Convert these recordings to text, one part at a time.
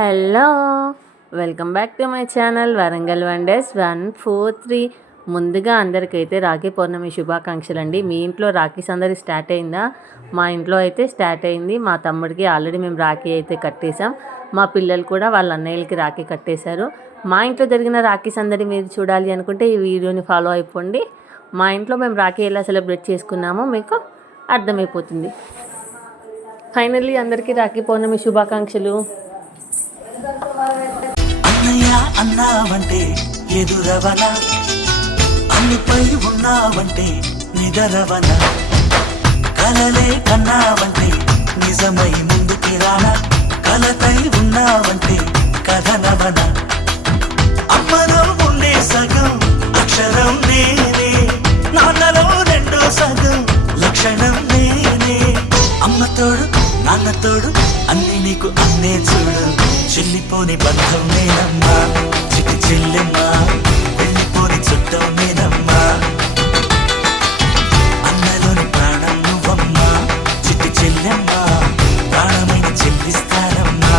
Hello, welcome back to my channel Warangal wonders 143. ముందుగా అందరికైతే రాఖీ పౌర్ణమి శుభాకాంక్షలు అండి. మీ ఇంట్లో రాఖీ సందడి స్టార్ట్ అయిందా? మా ఇంట్లో అయితే స్టార్ట్ అయింది. మా తమ్ముడికి ఆల్రెడీ మేము రాఖీ అయితే కట్టేసాం. మా పిల్లలు కూడా వాళ్ళ అన్నయ్యలకి రాఖీ కట్టేశారు. మా ఇంట్లో జరిగిన రాఖీ సందడి మీరు చూడాలి అనుకుంటే ఈ వీడియోని ఫాలో అయిపోండి. మా ఇంట్లో మేము రాఖీ ఎలా సెలబ్రేట్ చేసుకున్నామో మీకు అర్థమైపోతుంది. ఫైనల్లీ అందరికీ రాఖీ పౌర్ణమి శుభాకాంక్షలు. అన్నయ్య అన్నావంటే ఎదురవన, అన్నిపై ఉన్నావంటే నిదరవన, కలలే కన్నావంటే నిజమై ముందుకి రానా, కలతై ఉన్నావంటే కథనవన. అమ్మలో ఉండే సగం అక్షరం నేనే, నాన్నలో రెండో సగం లక్షణం నేనే. అమ్మతోడు నాన్నతోడు అన్ని నీకు అన్నే చూడు, చెల్లిపోని బంధం నేనమ్మా, చిట్టి చెల్లెమ్మా, వెళ్ళిపోని చుట్టం నేనమ్మా. అన్నలోని ప్రాణం నువ్వమ్మా, చిట్టి చెల్లెమ్మా, ప్రాణమైన చెల్లిస్తానమ్మా.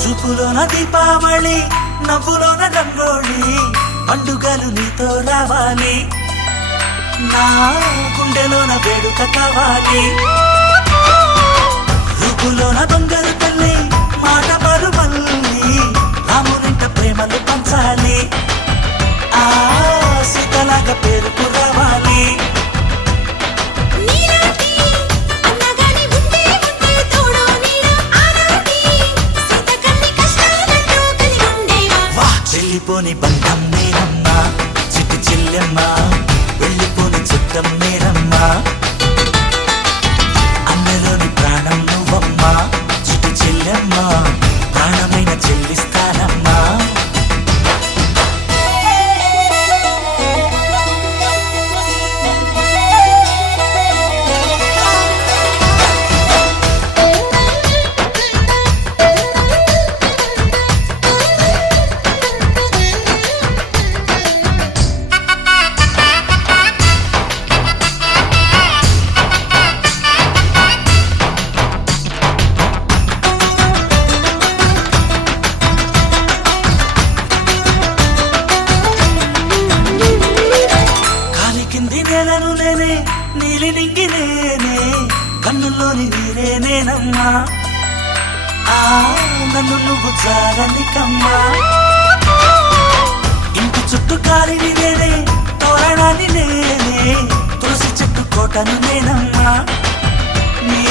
చూపులోన దీపావళి, నవ్వులోన రంగోళి, పండుగలు నీతో రావాలి, నా గుండెలోన వేడుక కావాలి. రూపులోన దొంగలు తల్లి, మాట పరుమల్లి, రామునింట ప్రేమలు పంచాలి, ఆ సీతలాగా పేరుకు రావాలి. వెళ్ళిపోని బంధం నేనమ్మా, చిట్టి చెల్లెమ్మా, వెళ్ళిపోని చుట్టం నేనమ్మా. అన్నలోని ప్రాణం నువ్వమ్మా, చిట్టి చెల్లెమ్మా, ప్రాణమైన చెల్లిస్తానమ్మా. నేలను నేనే, నీలి నింగి నేనే, కన్నుల్లోని నీరే నేనమ్మా, ఆ నన్ను నువ్వు జారనికమ్మా. ఇంటి చుట్టూ కాలిని నేనే, తోరణాన్ని నేనే, తులసి చెట్టు కోటను నేనమ్మా, నీ